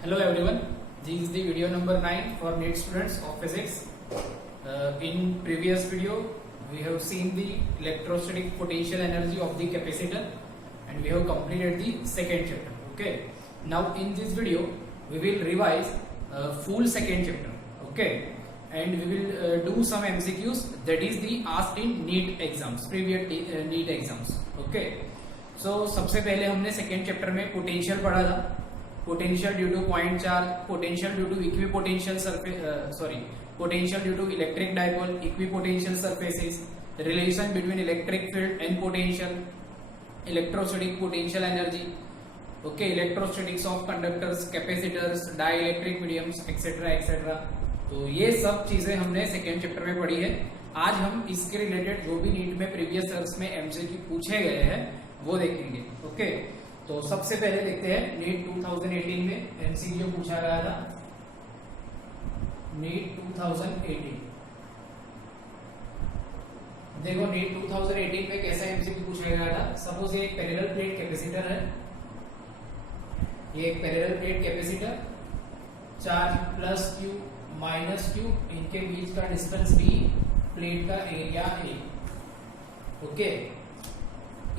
Hello everyone, this is the video number 9 for NEET students of physics. In previous video, we have seen the electrostatic potential energy of the capacitor and we have completed the second chapter. Okay. Now in this video, we will revise full second chapter. Okay. And we will do some MCQs that is the asked in NEET exams, previous NEET exams. Okay. So सबसे पहले हमने second chapter में potential पढ़ा था. Potential due to point charge, potential due to equipotential surface, potential due to electric dipole, equipotential surfaces, relation between electric field and potential, electrostatic potential energy, okay, electrostatics of conductors, capacitors, dielectric mediums etcetera etcetera. तो ये सब चीजें हमने second chapter में पढ़ी है. आज हम इसके रिलेटेड जो भी नीट में प्रीवियस ईयर्स में एमसीक्यू पूछे गए हैं वो देखेंगे. ओके. तो सबसे पहले देखते हैं नीट 2018 में एमसीक्यू पूछा गया था. नीट 2018 देखो, नीट 2018 में कैसा एमसीक्यू पूछा गया था. सपोज ये एक पैरेलल प्लेट कैपेसिटर है, ये एक parallel plate capacitor, charge plus Q minus Q, इनके बीच का डिस्टेंस बी, प्लेट का एरिया ए. ओके.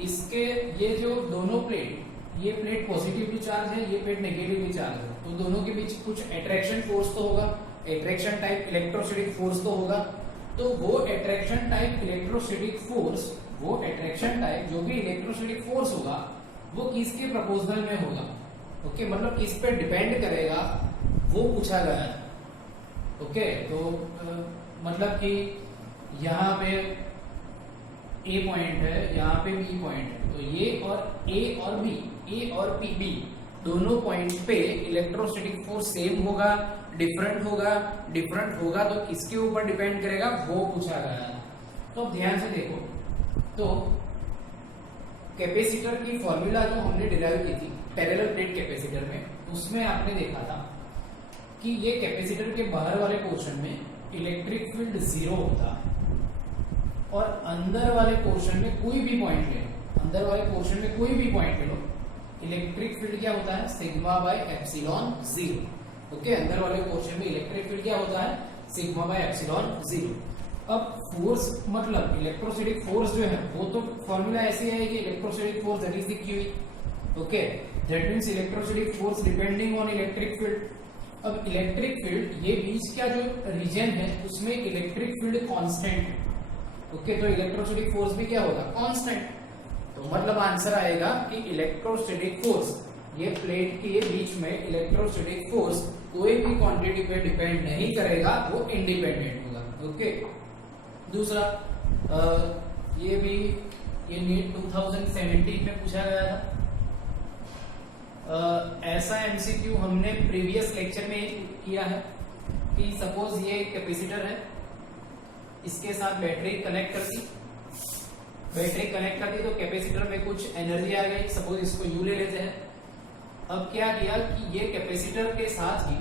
इसके ये जो दोनों प्लेट, ये प्लेट पॉजिटिवली चार्ज है, ये प्लेट नेगेटिवली चार्ज है, तो दोनों के बीच कुछ अट्रैक्शन फोर्स तो होगा, अट्रैक्शन टाइप इलेक्ट्रोस्टैटिक फोर्स तो होगा. तो वो अट्रैक्शन टाइप इलेक्ट्रोस्टैटिक फोर्स, वो अट्रैक्शन टाइप जो भी इलेक्ट्रोस्टैटिक फोर्स होगा वो किसके प्रपोजल में होगा. ओके. मतलब किस पे डिपेंड करेगा वो पूछा गया है. ओके. तो मतलब कि यहाँ पे ए पॉइंट है, यहाँ पे बी पॉइंट है, तो ये और ए और बी, ए और बी दोनों पॉइंट पे इलेक्ट्रोस्टैटिक फोर्स सेम होगा, डिफरेंट होगा तो किसके ऊपर डिपेंड करेगा वो पूछा गया है. तो ध्यान से देखो, तो कैपेसिटर की फॉर्मूला जो हमने डिराइव की थी पैरेलल प्लेट कैपेसिटर में, उसमें आपने देखा था कि ये कैपेसिटर के बाहर वाले पोर्शन में इलेक्ट्रिक फील्ड 0 होता है और अंदर वाले पोर्शन में कोई भी पॉइंट ले लो, अंदर वाले पोर्शन में कोई भी पॉइंट ले लो, इलेक्ट्रिक फील्ड क्या होता है, सिग्मा बाय एप्सिलॉन 0. ओके. अंदर वाले पोर्शन में इलेक्ट्रिक फील्ड क्या होता है, सिग्मा बाय एप्सिलॉन 0. अब फोर्स मतलब इलेक्ट्रोस्टैटिक फोर्स जो है वो तो फॉर्मूला ऐसे है कि electrostatic force that is the Q. Okay. That means electrostatic force depending on electric field. अब इलेक्ट्रिक फील्ड, ये बीच का जो रीजन है उसमें इलेक्ट्रिक फील्ड कांस्टेंट है. ओके. तो इलेक्ट्रोस्टैटिक फोर्स भी क्या होगा, कांस्टेंट. तो मतलब आंसर आएगा कि इलेक्ट्रोस्टैटिक फोर्स, ये प्लेट के बीच में इलेक्ट्रोस्टैटिक फोर्स कोई भी क्वांटिटी पे डिपेंड नहीं करेगा, वो इंडिपेंडेंट होगा. ओके. दूसरा ये भी ये नीट 2017 में पूछा गया था. ऐसा एमसीक्यू हमने प्रीवियस लेक्चर में किया है कि सपोज ये कैपेसिटर है, इसके साथ बैटरी कनेक्ट करती तो कैपेसिटर में कुछ एनर्जी आ गई. सपोज इसको यू ले लेते हैं. अब क्या किया कि ये कैपेसिटर के साथ ही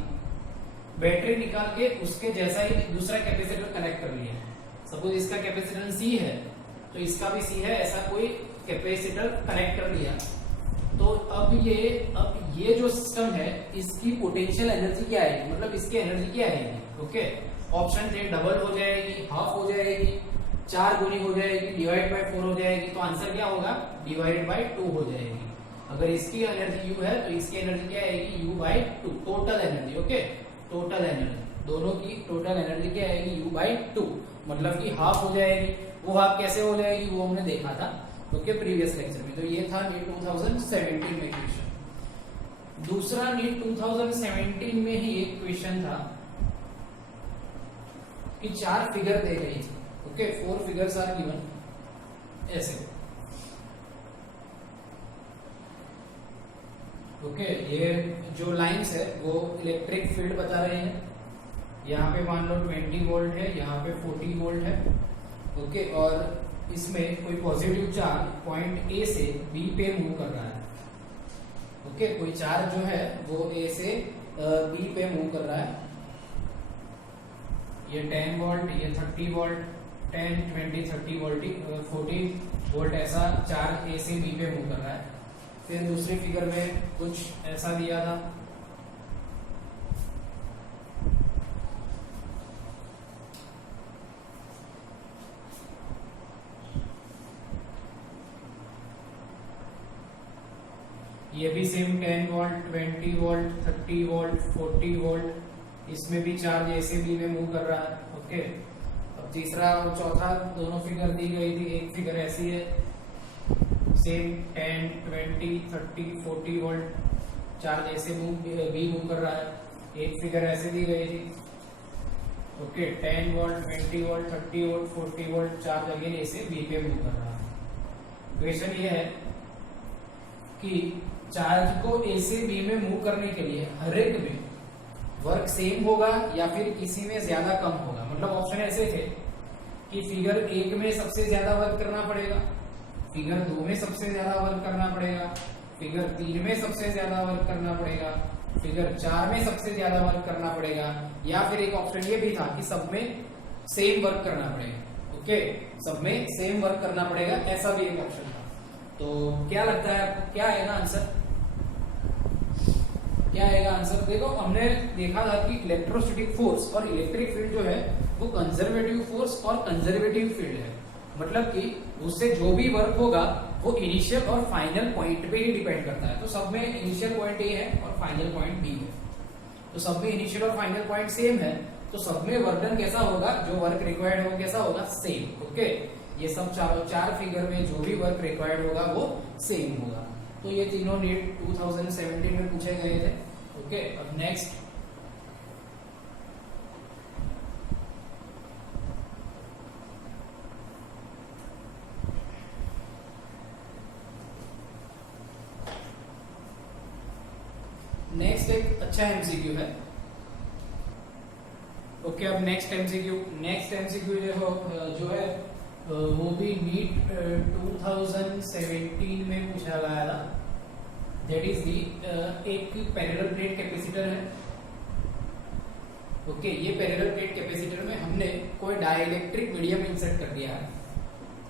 बैटरी निकाल के उसके जैसा ही दूसरा कैपेसिटर कनेक्ट कर लिया. सपोज इसका कैपेसिटेंस सी है तो इसका भी सी है, ऐसा कोई कैपेसिटर कनेक्ट कर लिया. तो अब ये जो सिस्टम है इसकी पोटेंशियल एनर्जी क्या आएगी, मतलब इसकी एनर्जी क्या आएगी. ओके. ऑप्शन थे डबल हो जाएगी, हाफ हो जाएगी, 4 गुनी हो जाएगी, डिवाइड बाय 4 हो जाएगी. तो आंसर क्या होगा, डिवाइड बाय 2 हो जाएगी. अगर इसकी एनर्जी U है तो इसकी एनर्जी क्या आएगी, U by 2, total energy. Okay. Total energy, दोनों की टोटल एनर्जी क्या आएगी, U बाय 2, मतलब कि हाफ हो जाएगी. वो हाफ कैसे हो जाएगी वो हमने देखा था ओके प्रीवियस लेक्चर में. तो ये था नीट 2017 में क्वेश्चन. दूसरा नीट 2017 में ही एक क्वेश्चन था कि 4 फिगर दे गई थी. ओके. 4 फिगर्स आर गिवन ऐसे. ओके. ये जो लाइंस है वो इलेक्ट्रिक फील्ड बता रहे हैं. यहाँ पे मान लो 20 वोल्ट है, यहाँ पे 40 वोल्ट है. ओके. और इसमें कोई पॉजिटिव चार्ज पॉइंट ए से बी पे मूव कर रहा है. ओके. कोई चार्ज जो है वो ए से बी पे मूव कर रहा है. ये 10 वोल्ट, ये 30 वोल्ट, 10, 20, 30 वोल्ट, 40 वोल्ट ऐसा चार्ज ए से बी पे मूव कर रहा है. फिर दूसरी फिगर में कुछ ऐसा दिया था ये भी same 10 volt, 20 volt, 30 volt, 40 volt, इसमें भी चार्ज ऐसे बी में मूव कर रहा है। ओके, अब तीसरा और चौथा दोनों फिगर दी गई थी, एक फिगर ऐसी है सेम 10, 20, 30, 40 वोल्ट चार्ज ऐसे बी मूव कर रहा है, एक फिगर ऐसे दी गई थी। Okay, 10 volt, 20 volt, 30 volt, 40 volt charge again ऐसे बी पे मूव कर रहा है। क्वेश्चन ये है कि चार्ज को ऐसे बी में मूव करने के लिए हर एक में वर्क सेम होगा या फिर किसी में ज्यादा कम होगा। मतलब ऑप्शन ऐसे थे कि फिगर 1 में सबसे ज्यादा वर्क करना पड़ेगा, फिगर 2 में सबसे ज्यादा वर्क करना पड़ेगा, फिगर 3 में सबसे ज्यादा वर्क करना पड़ेगा, फिगर 4 में सबसे ज्यादा वर्क करना पड़ेगा, या फिर एक ऑप्शन ये भी था कि सब में सेम वर्क करना पड़ेगा। ओके, सब में सेम वर्क करना पड़ेगा, ऐसा भी एक ऑप्शन था। तो क्या लगता है आपको, क्या आएगा आंसर? क्या आएगा आंसर? देखो, हमने देखा था कि इलेक्ट्रोस्टैटिक फोर्स और इलेक्ट्रिक फील्ड जो है वो कंजर्वेटिव फोर्स और कंजर्वेटिव फील्ड है। मतलब कि उससे जो भी वर्क होगा वो इनिशियल और फाइनल पॉइंट पे ही डिपेंड करता है। तो सब में इनिशियल पॉइंट ए है और फाइनल पॉइंट बी है, तो सब में इनिशियल और फाइनल पॉइंट सेम है, तो सब में वर्क डन कैसा होगा, जो वर्क रिक्वायर्ड होगा कैसा होगा, सेम। ओके, ये सब चार फिगर में जो भी वर्क रिक्वायर्ड होगा वो सेम होगा। तो ये तीनों नीट 2017 में पूछे गए थे। ओके, अब नेक्स्ट एक अच्छा एमसीक्यू है। ओके, अब नेक्स्ट एमसीक्यू जो है वो भी नीट 2017 में पूछा गया था। दैट इज दी एक पैरेलल प्लेट कैपेसिटर है। ओके, ये पैरेलल प्लेट कैपेसिटर में हमने कोई डाइलेक्ट्रिक मीडियम इंसर्ट कर दिया है।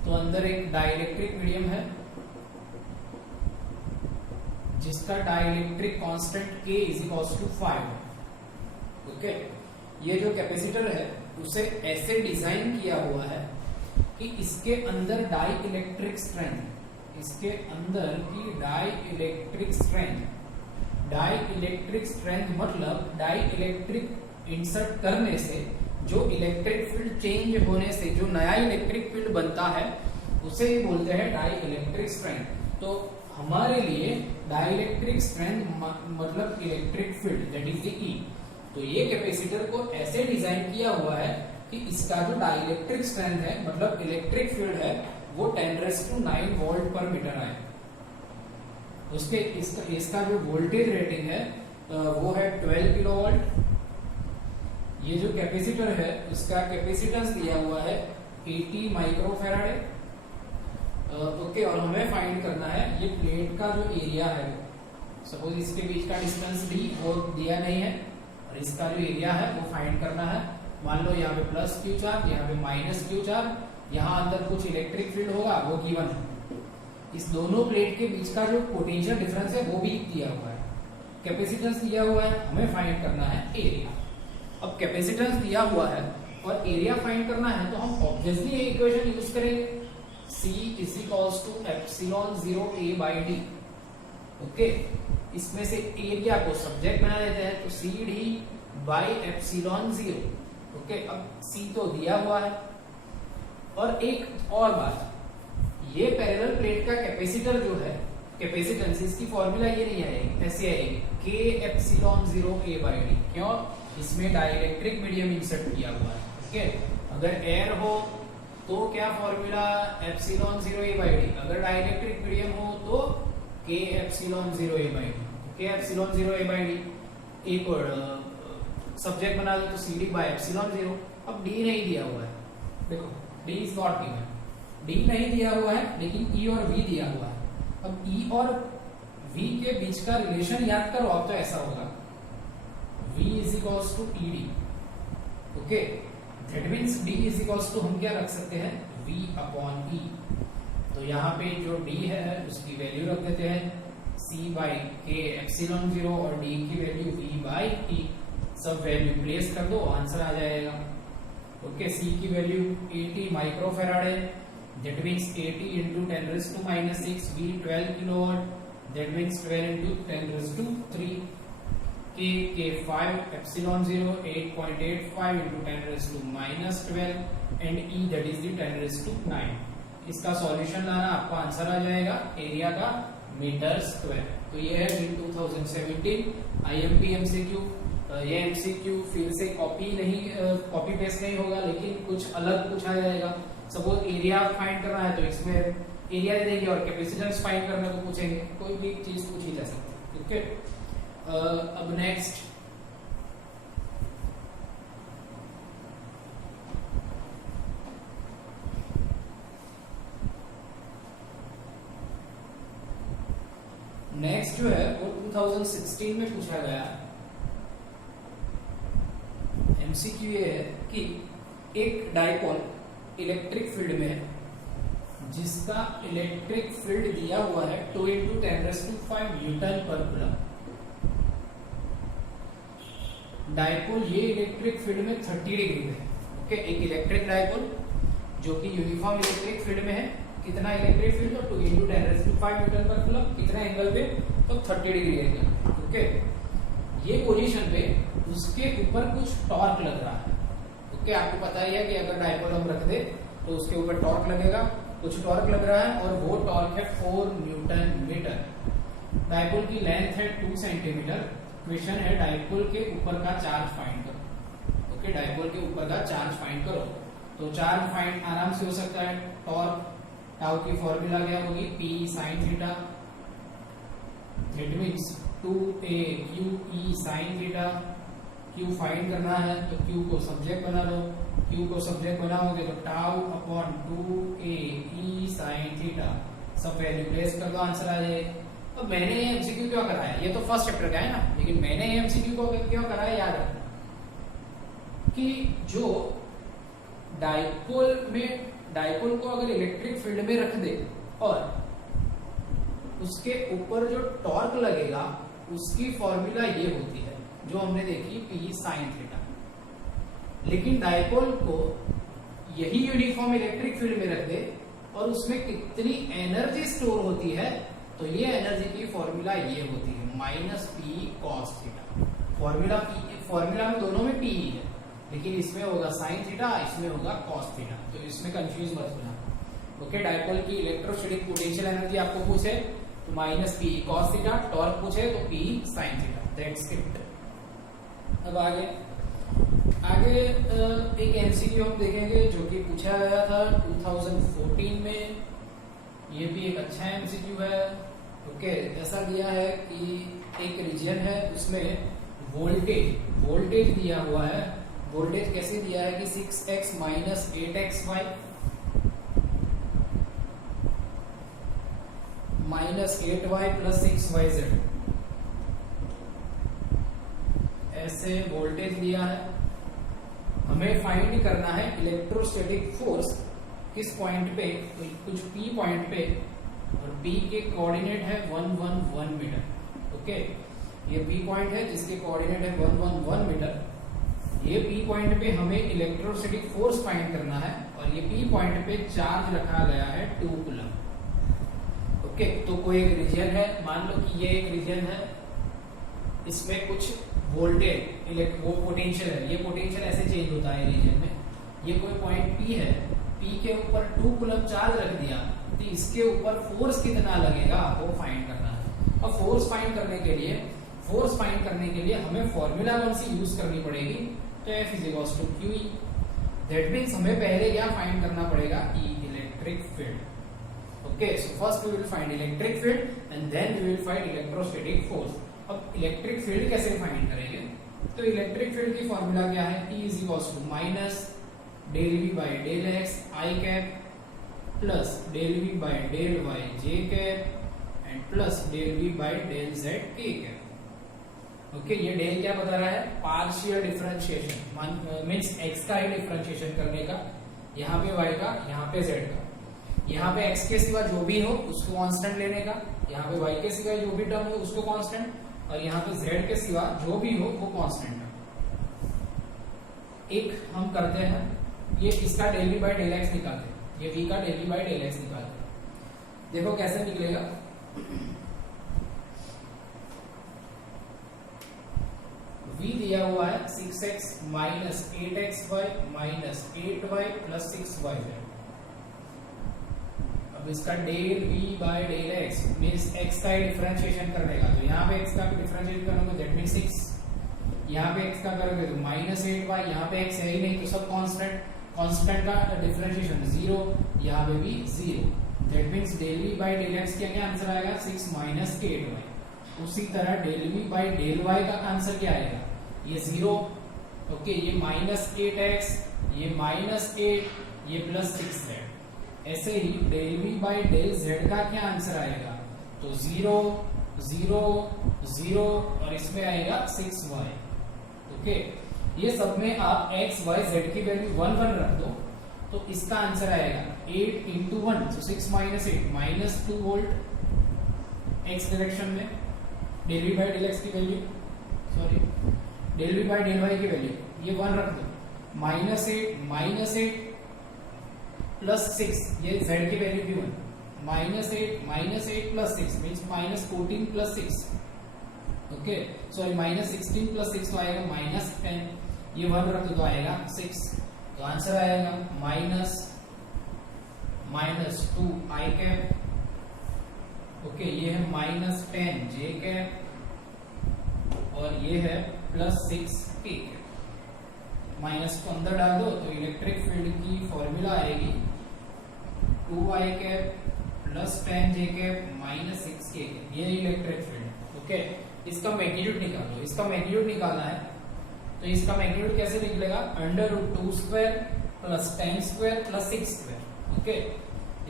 तो अंदर एक डाइलेक्ट्रिक मीडियम है जिसका dielectric constant K is equals to 5। Okay, ये जो कैपेसिटर है उसे ऐसे डिजाइन किया हुआ है कि इसके अंदर डाई इलेक्ट्रिक स्ट्रेंथ, इसके अंदर की डाई इलेक्ट्रिक स्ट्रेंथ मतलब डाई इलेक्ट्रिक इंसर्ट करने से जो इलेक्ट्रिक फील्ड चेंज होने से जो नया इलेक्ट्रिक फील्ड बनता है उसे ही बोलते हैं डाई इलेक्ट्रिक स्ट्रेंथ। तो हमारे लिए डाइलेक्ट्रिक स्ट्रेंथ मतलब electric field that is the E। तो ये कैपेसिटर को ऐसे डिजाइन किया हुआ है कि इसका जो डाइलेक्ट्रिक स्ट्रेंथ है मतलब इलेक्ट्रिक फील्ड है वो 10⁹ वोल्ट पर मीटर है। उसके इसका जो वोल्टेज रेटिंग है वो है 12 किलोवोल्ट। ये जो कैपेसिटर है उसका कैपेसिटेंस दिया हुआ है 80 माइक्रोफैराड। ओके, और हमें फाइंड करना है ये प्लेट का जो एरिया है, सपोज इसके बीच का डिस्टेंस d वो दिया नहीं है और इसका जो एरिया है वो फाइंड करना है। मान लो यहाँ पे प्लस क्यू चार्ज, यहाँ पे माइनस क्यू चार्ज, यहाँ अंदर कुछ इलेक्ट्रिक फील्ड होगा वो गिवन है। इस दोनों प्लेट के बीच का जो पोटेंशियल डिफरेंस है वो भी दिया हुआ है, कैपेसिटेंस दिया हुआ है, हमें फाइंड करना है एरिया। अब कैपेसिटेंस दिया हुआ है और एरिया फाइंड करना है तो हम ऑब्वियसली ये इक्वेशन यूज करेंगे, C is equals to epsilon 0 A by D। Okay, इसमें से एरिया को सब्जेक्ट बना देते हैं तो CD by epsilon 0। ओके, अब C तो दिया हुआ है। और एक और बात, ये पैरेलल प्लेट का कैपेसिटर जो है कैपेसिटेंस, इसकी फॉर्मूला ये नहीं आएगी, ऐसे आएगी K epsilon 0 A by D। क्यों? इसमें डाइलेक्ट्रिक मीडियम इंसर्ट किया हुआ है। ओके, अगर एयर हो तो क्या formula epsilon 0 A by D, अगर डाइलेक्ट्रिक मीडियम हो तो K epsilon 0 A by D। K epsilon 0 A by D एक और सब्जेक्ट बना दो तो CD by एप्सिलॉन 0। अब D नहीं दिया हुआ है, देखो D is not given, D नहीं दिया हुआ है लेकिन E और V दिया हुआ है। अब E और V के बीच का रिलेशन याद करो आप, तो ऐसा होगा V is equals to ED। Okay, that means D is equals to हम क्या रख सकते हैं V अपॉन E। तो यहाँ पे जो D है उसकी वैल्यू रख देते हैं C बाई K एप्सिलॉन 0 और D की वैल्यू V बाई E। सब वैल्यू प्लेस कर दो, आंसर आ जाएगा। ओके, C की वैल्यू 80 माइक्रोफैराड है, that means 80 into 10⁻⁻⁶ V 12 kilowatt that means 12 into 10⁻³ के 5 epsilon 0 8.85 into 10⁻⁻12 and E that is the 10⁻⁹ इसका सॉल्यूशन लाना, आपका आंसर आ जाएगा एरिया का मीटर स्क्वायर। तो ये है इन 2017 आईएमपी एमसीक्यू। ये एमसीक्यू फिर से कॉपी पेस्ट नहीं होगा, लेकिन कुछ अलग पूछा जाएगा। सपोज एरिया फाइंड करना है तो इसमें एरिया दे देंगे और कैपेसिटेंस फाइंड करने को पूछेंगे, कोई भी चीज पूछी जा सकती है। ओके, अब नेक्स्ट जो है वो 2016 में पूछा गया एमसीक्यू। ये है कि एक डाइपोल इलेक्ट्रिक फील्ड में है जिसका इलेक्ट्रिक फील्ड दिया हुआ है 2 into 10⁵ न्यूटन पर कूलम। डाइपोल ये इलेक्ट्रिक फील्ड में 30 डिग्री में है। ओके, एक इलेक्ट्रिक डाइपोल जो कि यूनिफॉर्म इलेक्ट्रिक फील्ड में है, कितना इलेक्ट्रिक फील्ड तो 2 into 10⁵ न्यूटन पर कूलम, कितना एंगल पे तो 30 डिग्री एंगल। ओके, ये पोजीशन पे उसके ऊपर कुछ टॉर्क लग रहा है। ओके, आपको पता ही है कि अगर डाइपोल हम रख दे तो उसके ऊपर टॉर्क लगेगा, कुछ टॉर्क लग रहा है और वो टॉर्क है 4 न्यूटन मीटर। डाइपोल की लेंथ है 2 सेंटीमीटर। क्वेश्चन है डाइपोल के ऊपर का चार्ज फाइंड करो। ओके, डाइपोल के ऊपर का चार्ज फाइंड करो। तो चार्ज फाइंड आराम से हो सकता है। टॉर्क टाउ की फॉर्मूला क्या होगी, P sin theta, that means 2a QE sin theta. Q find करना है तो Q को सब्जेक्ट बना लो। Q को सब्जेक्ट बनाओगे तो tau upon 2a E sin theta, सब वैल्यू प्लेस कर दो, आंसर आ जाए। अब मैंने ये एमसीक्यू क्यों कराया, ये तो फर्स्ट चैप्टर का है ना, लेकिन मैंने ये एमसीक्यू को क्यों कराया, याद रखना कि जो डाइपोल को अगर इलेक्ट्रिक फील्ड में रख दे और उसके ऊपर जो टॉर्क लगेगा उसकी फॉर्मूला ये होती है जो हमने देखी P sin थीटा। लेकिन डाइपोल को यही यूनिफॉर्म इलेक्ट्रिक फील्ड में रख दे और उसमें कितनी एनर्जी स्टोर होती है, तो ये एनर्जी की फॉर्मूला ये होती है -P cos थीटा। फॉर्मूला में दोनों में P ही है, लेकिन इसमें होगा sin थीटा, इसमें होगा cos थीटा, तो इसमें कंफ्यूज मत होना। ओके, डाइपोल की इलेक्ट्रोस्टैटिक पोटेंशियल एनर्जी आपको पूछे तो -P cos थीटा, टॉर्क पूछे तो P sin theta, that's it. अब आगे एक एमसीक्यू हम देखेंगे जो कि पूछा गया था 2014 में। ये भी एक अच्छा एमसीक्यू है। ओके, ऐसा दिया है कि एक रीजन है उसमें वोल्टेज दिया हुआ है। वोल्टेज कैसे दिया है कि 6x - 8xy -8y + 6yz, ऐसे वोल्टेज दिया है। हमें फाइंड करना है इलेक्ट्रोस्टैटिक फोर्स किस पॉइंट पे, तो कुछ P पॉइंट पे, और P के कोऑर्डिनेट है 111 मीटर। ओके, ये P पॉइंट है जिसके कोऑर्डिनेट है 111 मीटर। ये P पॉइंट पे हमें इलेक्ट्रोस्टैटिक फोर्स फाइंड करना है और ये P पॉइंट पे चार्ज रखा गया है 2 कूलम। ओके, तो कोई एक रीजन है, मान लो कि ये एक रीजन है, इसमें कुछ वोल्टेज वो पोटेंशियल है, ये पोटेंशियल ऐसे चेंज होता है रीजन में। ये कोई पॉइंट P है, P के ऊपर 2 कूलम चार्ज रख दिया तो इसके ऊपर फोर्स कितना लगेगा वो फाइंड करना है। और फोर्स फाइंड करने के लिए हमें फॉर्मूला कौन सी यूज करनी पड़ेगी, तो F = QE। दैट मींस हमें पहले क्या फाइंड करना पड़ेगा, E electric field. Okay, so first we will find electric field and then we will find electrostatic force. अब इलेक्ट्रिक फील्ड कैसे फाइंड करेंगे, तो इलेक्ट्रिक फील्ड की फॉर्मूला क्या है, E = −∂V/∂x i cap plus ∂V/∂y j cap and plus ∂V/∂z k cap. Okay, ये del क्या बता रहा है, पार्शियल डिफरेंशिएशन, मींस x का ही डिफरेंशिएशन करने का, यहाँ पे y का, यहाँ पे z का। यहाँ पे x के सिवा जो भी हो उसको कांस्टेंट लेने का, यहाँ पे y के सिवा जो भी टर्म हो उसको कांस्टेंट, और यहाँ पे z के सिवा जो भी हो वो कांस्टेंट है। एक हम करते हैं, ये इसका ∂V/∂x निकालते हैं, ये v का ∂V/∂x निकालते हैं। देखो कैसे निकलेगा, दिया हुआ है 6x minus 8xy minus 8y plus 6yz। अब इसका del v by del x means x का डिफरेंशिएशन करने का, तो यहाँ पे x का डिफरेंशिएट करोगे दैट मींस 6, यहाँ पे x का करोगे तो माइनस 8y, यहाँ पे x है ही नहीं तो सब कांस्टेंट, कांस्टेंट का डिफरेंशिएशन 0, यहाँ पे भी 0, that means del v by del x क्या आंसर आएगा 6 माइनस 8y। उसी तरह del v by del y का आंसर क्या आएगा, ये 0, ओके, ये माइनस 8x, ये माइनस 8, ये प्लस 6z। ऐसे ही del v by del z का क्या आंसर आएगा, तो 0 0 0 और इसमें आएगा 6y। ओके, ये सब में आप x y z की वैल्यू 1 1 रख दो तो इसका आंसर आएगा 8 इंटू 1, तो 6 minus 8 minus 2 volt x direction में। Del v by del x की value, sorry del v by del y की वैल्यू ये 1 रख दो, माइनस 8 प्लस 6, ये z की वैल्यू भी 1, minus 8 plus 6 means minus 14 plus 6, okay, sorry minus 16 plus 6 तो आएगा माइनस 10, ये 1 रख दो तो आएगा 6, तो आंसर आएगा माइनस 2 i कैप, ओके, ये है माइनस 10 j कैप और ये है प्लस 6 k कैप। माइनस को अंदर डाल दो तो इलेक्ट्रिक फील्ड की फॉर्मूला आएगी 2i cap plus 10 j cap minus 6 k cap, ये इलेक्ट्रिक फील्ड। ओके, इसका मैग्नीट्यूड निकालो, इसका मैग्नीट्यूड निकालना है तो इसका मैग्नीट्यूड कैसे निकलेगा, under root 2 square plus 10 square plus 6 square. Okay,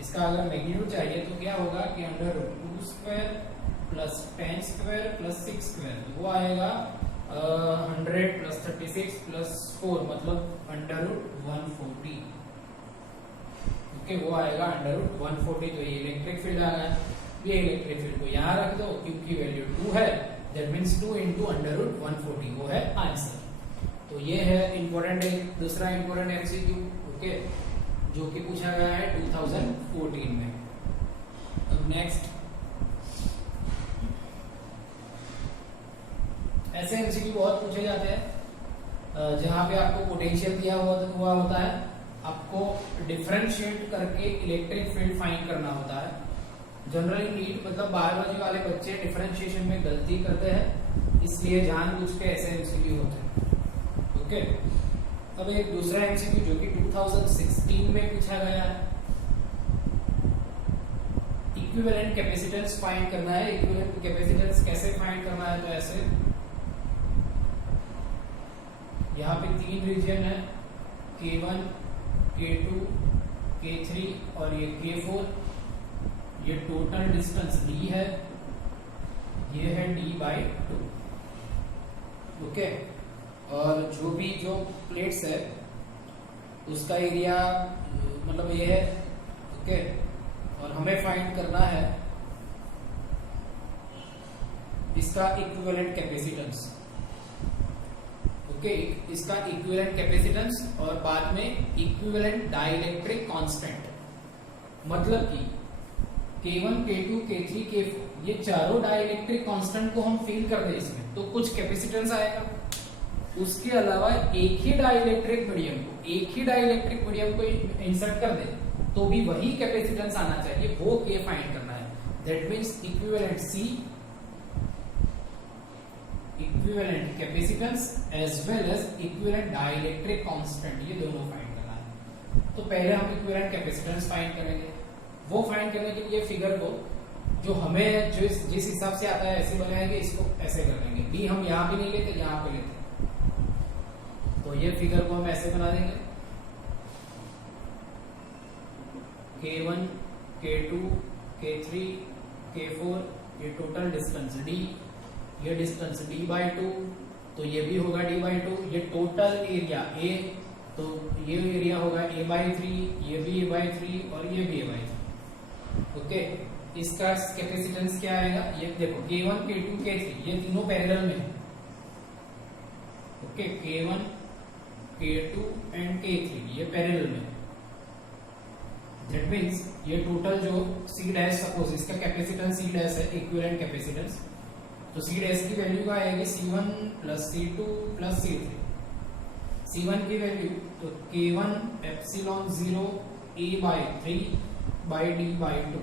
इसका अगर मैग्नीट्यूड चाहिए तो क्या होगा कि under root 2 square plus 10 square plus 6 square, तो वो आएगा 100 प्लस 36 प्लस 4 मतलब अंडर रूट 140। ओके, वो आएगा अंडर रूट 140, तो ये इलेक्ट्रिक फील्ड आ गया। ये इलेक्ट्रिक फील्ड को यहाँ रख दो, क्यू की वैल्यू 2 है, that means 2 into under root 140, वो है आंसर। तो ये है इंपॉर्टेंट, एक दूसरा इंपॉर्टेंट एमसीक्यू, ओके, जो कि पूछा गया है 2014 में। अब नेक्स्ट ऐसे एमसीक्यू बहुत पूछे जाते हैं जहां पे आपको पोटेंशियल दिया हुआ होता है, आपको डिफरेंशिएट करके इलेक्ट्रिक फील्ड फाइंड करना होता है। जनरली नीट मतलब बायोलॉजी वाले बच्चे डिफरेंशिएशन में गलती करते हैं, इसलिए जानबूझ के ऐसे एमसीक्यू होते हैं। ओके, अब एक दूसरा एमसीक्यू जो कि 2016 में पूछा गया है, इक्विवेलेंट कैपेसिटेंस फाइंड करना है। इक्विवेलेंट कैपेसिटेंस कैसे फाइंड करना है, तो ऐसे यहाँ पे 3 रीजन है, K1 K2 K3 और ये K4, ये टोटल डिस्टेंस D है, ये है D/2। ओके, और जो प्लेट्स है उसका एरिया मतलब ये है, ओके, और हमें फाइंड करना है इसका इक्विवेलेंट कैपेसिटेंस। ओके, इसका इक्विवेलेंट कैपेसिटेंस और बाद में इक्विवेलेंट डाइलेक्ट्रिक कांस्टेंट, मतलब कि K1 K2 K3 K4 ये चारों डाइलेक्ट्रिक कांस्टेंट को हम फिल कर दें इसमें तो कुछ कैपेसिटेंस आएगा। उसके अलावा एक ही डाइलेक्ट्रिक मीडियम को इंसर्ट कर दे तो भी वही कैपेसिटेंस आना चाहिए, वो K फाइंड करना है। That means equivalent C, equivalent capacitance as well as equivalent dielectric constant, ये दोनों फाइंड करना है। तो पहले हम इक्विवेलेंट कैपेसिटेंस फाइंड करेंगे। वो फाइंड करने के लिए फिगर को जो हमें जिस हिसाब से आता है ऐसे बनाएंगे, इसको ऐसे कर देंगे। बी हम यहाँ भी नहीं लेते, यहाँ पे लेते, तो ये फिगर को हम ऐसे बना देंगे, K1 K2 K3 K4, ये टोटल डिस्टेंस D, ये डिस्टेंस D/2, तो ये भी होगा D/2। ये टोटल एरिया A, तो ये एरिया होगा A/3, ये भी A/3 और ये भी A/3। ओके, इसका कैपेसिटेंस क्या आएगा, ये देखो K1 K2 K3 ये तीनों पैरेलल में है। Okay, K1 K2 and K3 ये पैरेलल में है। दैट मींस ये टोटल जो C डैश, सपोज इसका कैपेसिटेंस C डैश है, इक्विवेलेंट कैपेसिटेंस, तो सी डैश की वैल्यू क्या आएगी C1 plus C2 plus C3। C1 की वैल्यू तो K1 epsilon 0 A by 3 by D by 2।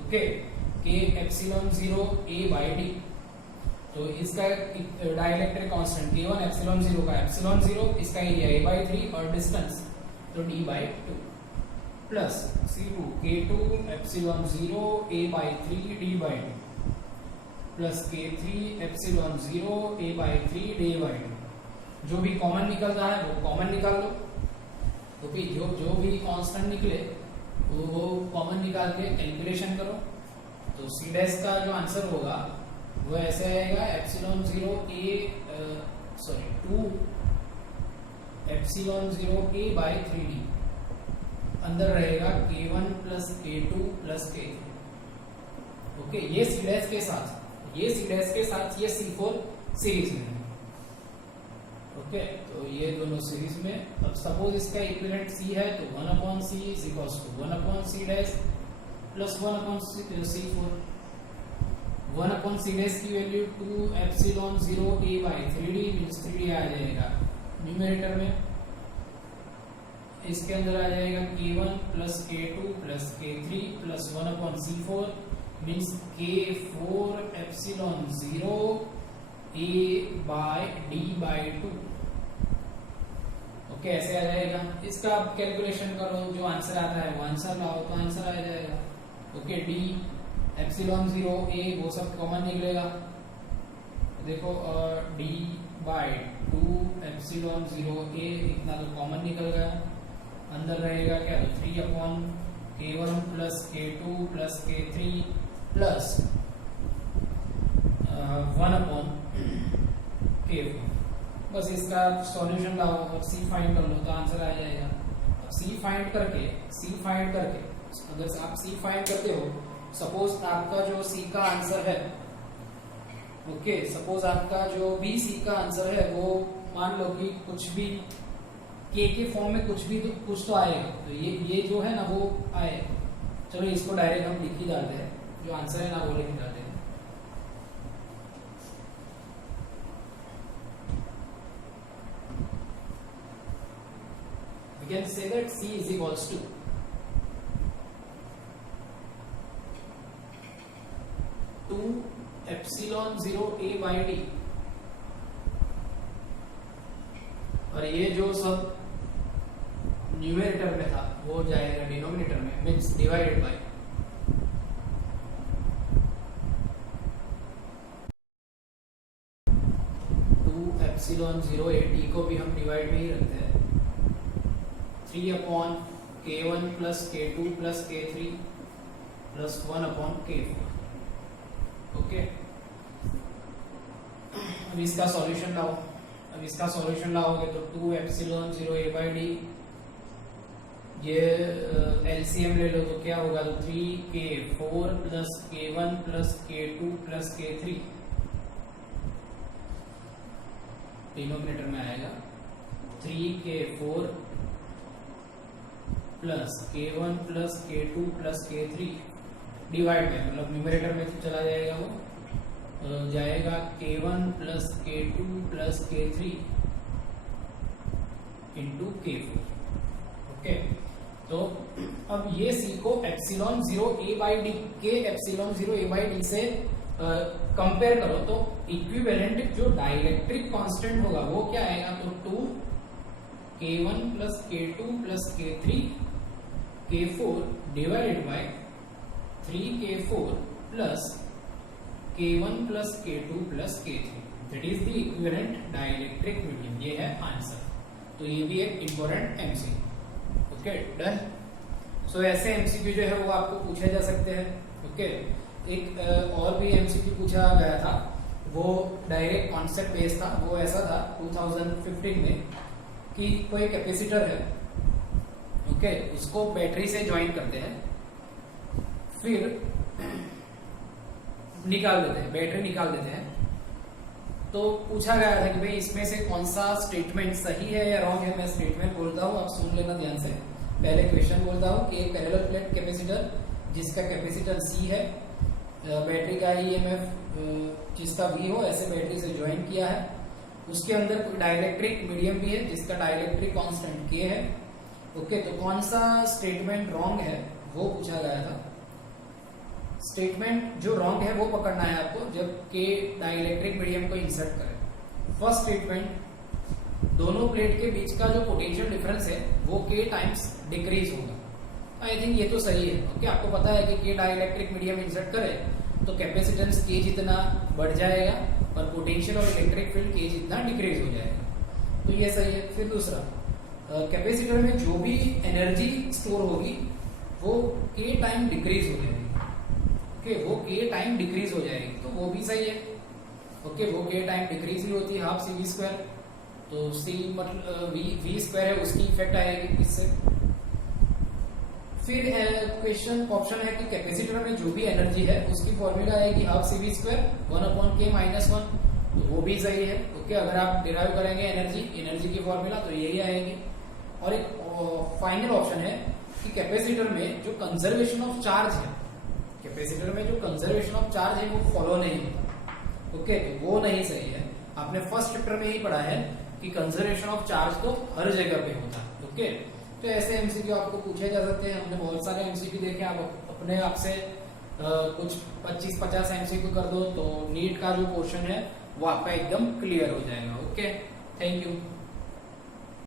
Okay, K epsilon 0 A by D, तो इसका डाइलेक्ट्रिक कांस्टेंट K1 एप्सिलॉन 0 का एप्सिलॉन 0, इसका एरिया A बाई 3 और डिस्टेंस तो D by 2 plus C2 K2 epsilon 0 A by 3 D by 2 plus K3 epsilon 0 A by 3 D by 2। जो भी common निकलता है वो कॉमन निकाल लो, तो भी जो भी कांस्टेंट निकले वो कॉमन निकाल के कैलकुलेशन करो। तो सी डैश का जो आंसर होगा वो ऐसे आएगा epsilon 0 2 epsilon 0 A by 3D, अंदर रहेगा K1 plus K2 plus K3। Okay, ये सी डैश के साथ, ये सी डैश के साथ ये C4 सीरीज में। ओके, तो ये दोनों सीरीज में। अब सपोज इसका इक्विवेलेंट C है तो 1/C is equals to 1/C dash plus 1/C4। 1/C dash की value 2 epsilon 0 A by 3D means 3D आ जाएगा न्यूमरेटर में। इसके अंदर आ जाएगा K1 plus K2 plus K3 plus 1/C4 means K4 epsilon 0 A by D by 2। Okay, ऐसे आ जाएगा। इसका आप कैलकुलेशन करो, जो आंसर आता है वो आंसर लाओ तो आंसर आ जाएगा। ओके, D एप्सिलॉन 0 A वो सब कॉमन निकलेगा, देखो D बाई 2 एप्सिलॉन 0 A इतना तो कॉमन निकल गया। अंदर रहेगा क्या, तो 3/K1 plus K2 plus K3 plus 1/K4। बस इसका सॉल्यूशन लाओ और C फाइंड कर लो तो आंसर आ जाएगा। अब C फाइंड करके अगर आप C फाइंड करते हो, सपोज आपका जो C का आंसर है, ओके, सपोज आपका जो भी C का आंसर है वो मान लो कि कुछ भी K के फॉर्म में कुछ तो आएगा, तो ये जो है ना वो आएगा। चलो इसको डायरेक्ट हम लिख ही डालते हैं, जो आंसर है ना वो लिख डालते हैं। We can say that C is equals to 2 epsilon 0 A by D, और ये जो सब न्यूमरेटर में था वो जाएगा डिनोमिनेटर में, means divided by 2 epsilon 0 A D को भी हम डिवाइड में ही रखते हैं। 3/K1 plus K2 plus K3 plus 1/K4। Okay, अब इसका सॉल्यूशन लाओ। अब इसका सॉल्यूशन लाओगे तो 2 एप्सिलॉन 0 A बाई D, ये एलसीएम ले लो तो क्या होगा, तो 3K4 plus K1 plus K2 plus K3 denominator में आएगा। 3K4 plus K1 plus K2 plus K3 divide में, मतलब न्यूमरेटर में तो चला जाएगा, वो जाएगा K1 plus K2 plus K3 into K4। Okay, तो अब ये C को एप्सिलॉन 0 A बाई D के एप्सिलॉन 0 A बाई D से कंपेयर करो तो इक्विवेलेंट जो डाइलेक्ट्रिक कांस्टेंट होगा वो क्या आएगा, तो 2 K1 plus K2 plus K3 K4 divided by 3K4 plus K1 plus K2 plus K3, that is the equivalent dielectric medium. ये है आंसर। तो ये भी एक important MCQ. Okay, done. So ऐसे एमसीक्यू जो है वो आपको पूछे जा सकते हैं। ओके, एक और भी एमसीक्यू पूछा गया था, वो डायरेक्ट कॉन्सेप्ट बेस्ड था। वो ऐसा था 2015 में कि कोई कैपेसिटर है, ओके, उसको बैटरी से ज्वाइन करते हैं, फिर निकाल देते हैं, बैटरी निकाल देते हैं। तो पूछा गया था कि भाई इसमें से कौन सा स्टेटमेंट सही है या रॉन्ग है। मैं स्टेटमेंट बोलता हूँ, आप सुन लेना ध्यान से। पहले क्वेश्चन बोलता हूँ कि पैरेलल प्लेट कैपेसिटर जिसका कैपेसिटर C है, बैटरी का EMF जिसका वी हो ऐसे बैटरी से ज्वाइन किया है, उसके अंदर कोई डाइलेक्ट्रिक मीडियम भी है जिसका डाइलेक्ट्रिक कांस्टेंट के है। ओके, तो कौन सा स्टेटमेंट रॉन्ग है वो पूछा गया था। स्टेटमेंट जो रॉन्ग है वो पकड़ना है आपको जब के डाइलेक्ट्रिक मीडियम को इंसर्ट करें। फर्स्ट स्टेटमेंट, दोनों प्लेट के बीच का जो पोटेंशियल डिफरेंस है वो के टाइम्स डिक्रीज होगा। आई थिंक ये तो सही है। ओके, आपको पता है कि के डाइलेक्ट्रिक मीडियम इंसर्ट करे तो कैपेसिटेंस के जितना बढ़ जाएगा और पोटेंशियल और इलेक्ट्रिक फील्ड के जितना डिक्रीज हो जाएगा, तो ये सही है। फिर दूसरा, कैपेसिटर में जो भी एनर्जी स्टोर होगी वो के टाइम डिक्रीज हो जाएगी। ओके, वो के टाइम डिक्रीज हो जाएगी, तो वो भी सही है। ओके, वो के टाइम डिक्रीज ही होती है हाफ सी वी स्क्वायर, तो सी मतलब वी स्क्वायर है उसकी इफेक्ट आएगी इससे। फिर क्वेश्चन ऑप्शन है कि कैपेसिटर में जो भी एनर्जी है उसकी फॉर्मूला आएगी half C we square 1/k-1, तो वो भी सही है। ओके, अगर आप डिराइव करेंगे एनर्जी की फॉर्मूला तो यही आएगी। और एक फाइनल ऑप्शन है कि कैपेसिटर में जो कंजर्वेशन ऑफ चार्ज है, कैपेसिटर में जो कंजर्वेशन ऑफ चार्ज है वो फॉलो नहीं होता। ओके, तो वो नहीं सही है। आपने फर्स्ट चैप्टर में ही पढ़ा है कि कंजर्वेशन ऑफ चार्ज तो हर जगह पे होता है। ओके, तो ऐसे एमसीक्यू आपको पूछे जा सकते हैं। हमने बहुत सारे एमसीक्यू देखे, आप अपने आप से कुछ 25-50 एमसीक्यू कर दो तो नीट का जो पोर्शन है वो आपका एकदम क्लियर हो जाएगा। Okay, thank you.